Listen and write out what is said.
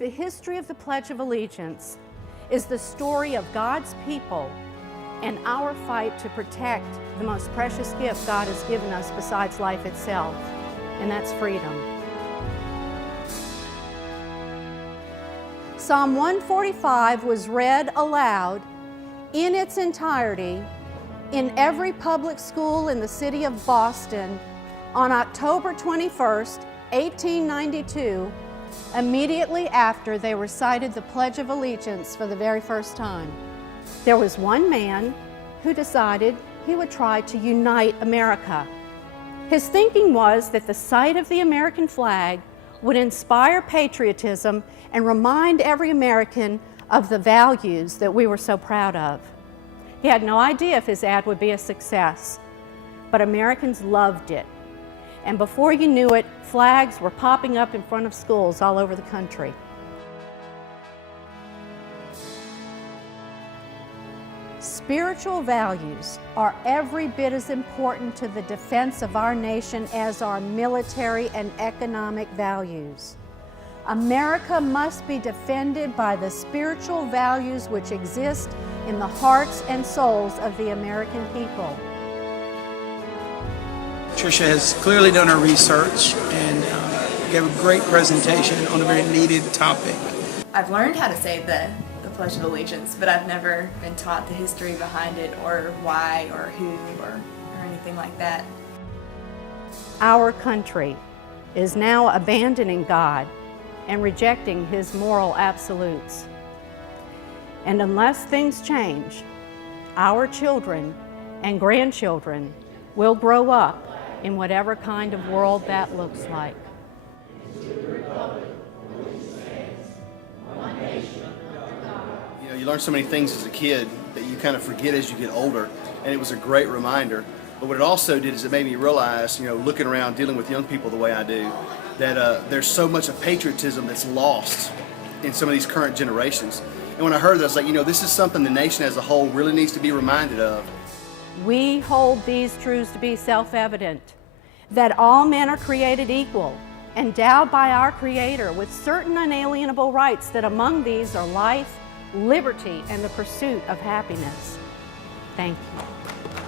The history of the Pledge of Allegiance is the story of God's people and our fight to protect the most precious gift God has given us besides life itself, and that's freedom. Psalm 145 was read aloud in its entirety in every public school in the city of Boston on October 21st, 1892, immediately after they recited the Pledge of Allegiance for the very first time. There was one man who decided he would try to unite America. His thinking was that the sight of the American flag would inspire patriotism and remind every American of the values that we were so proud of. He had no idea if his ad would be a success, but Americans loved it. And before you knew it, flags were popping up in front of schools all over the country. Spiritual values are every bit as important to the defense of our nation as our military and economic values. America must be defended by the spiritual values which exist in the hearts and souls of the American people. Tricia has clearly done her research and gave a great presentation on a very needed topic. I've learned how to say the Pledge of Allegiance, but I've never been taught the history behind it or why or who or anything like that. Our country is now abandoning God and rejecting His moral absolutes. And unless things change, our children and grandchildren will grow up in whatever kind of world that looks like. You know, you learn so many things as a kid that you kind of forget as you get older, and it was a great reminder. But what it also did is it made me realize, you know, looking around, dealing with young people the way I do, that there's so much of patriotism that's lost in some of these current generations. And when I heard that, I was like, you know, this is something the nation as a whole really needs to be reminded of. We hold these truths to be self-evident, that all men are created equal, endowed by our Creator with certain unalienable rights, that among these are life, liberty, and the pursuit of happiness. Thank you.